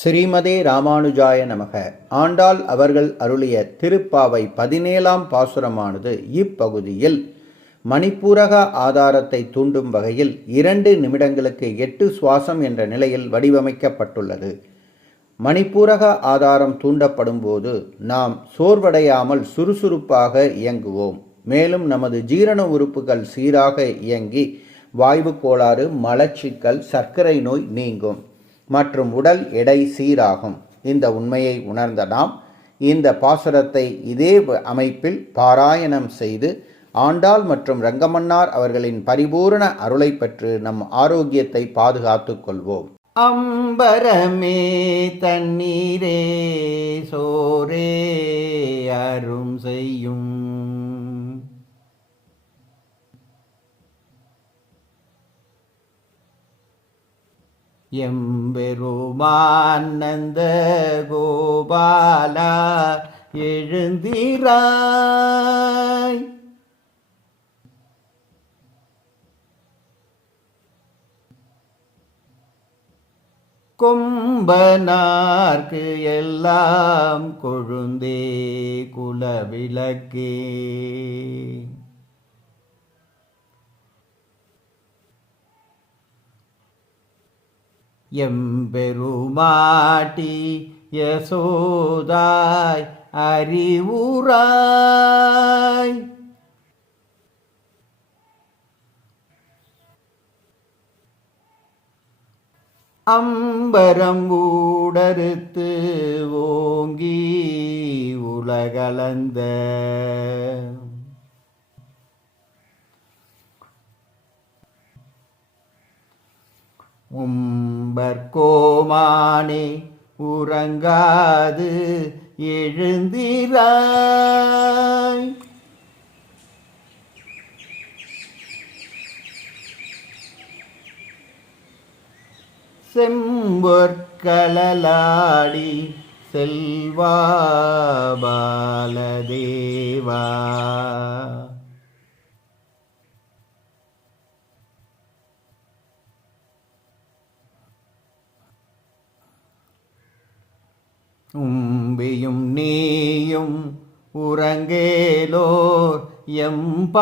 ஸ்ரீமதே ராமானுஜாய நமக. ஆண்டாள் அவர்கள் அருளிய திருப்பாவை பதினேழாம் பாசுரமானது இப்பகுதியில் மணிப்பூரக ஆதாரத்தை தூண்டும் வகையில் இரண்டு நிமிடங்களுக்கு எட்டு சுவாசம் என்ற நிலையில் வடிவமைக்கப்பட்டுள்ளது. மணிப்பூரக ஆதாரம் தூண்டப்படும் போது நாம் சோர்வடையாமல் சுறுசுறுப்பாக இயங்குவோம். மேலும் நமது ஜீரண உறுப்புகள் சீராக இயங்கி வாய்வு கோளாறு மலச்சிக்கல் சர்க்கரை நோய் நீங்கும். மற்றும் உடல் எடை சீராகும். இந்த உண்மையை உணர்ந்த நாம் இந்த பாசுரத்தை இதே அமைப்பில் பாராயணம் செய்து ஆண்டாள் மற்றும் ரங்கமன்னார் அவர்களின் பரிபூரண அருளை பெற்று நம் ஆரோக்கியத்தை பாதுகாத்துக் கொள்வோம். அம்பரமே தண்ணீரே சோரே அரும் செய்யும் எம்பெருமானந்த கோபாலா எழுந்திராய். கொம்பனார்க்கு எல்லாம் கொழுந்தே குலவிளக்கே. எம்பெருமாட்டி யசோதாய் அறிவுராய். அம்பரம்பூடறுத்து ஓங்கி உலகலந்த உம்பர்கோமானே உறங்காது எழுந்திராய். செம்பொற்கலலாடி செல்வா பாலதேவா. உம்பியும் நீயும் உறங்கேலோர் எம்பாவாய்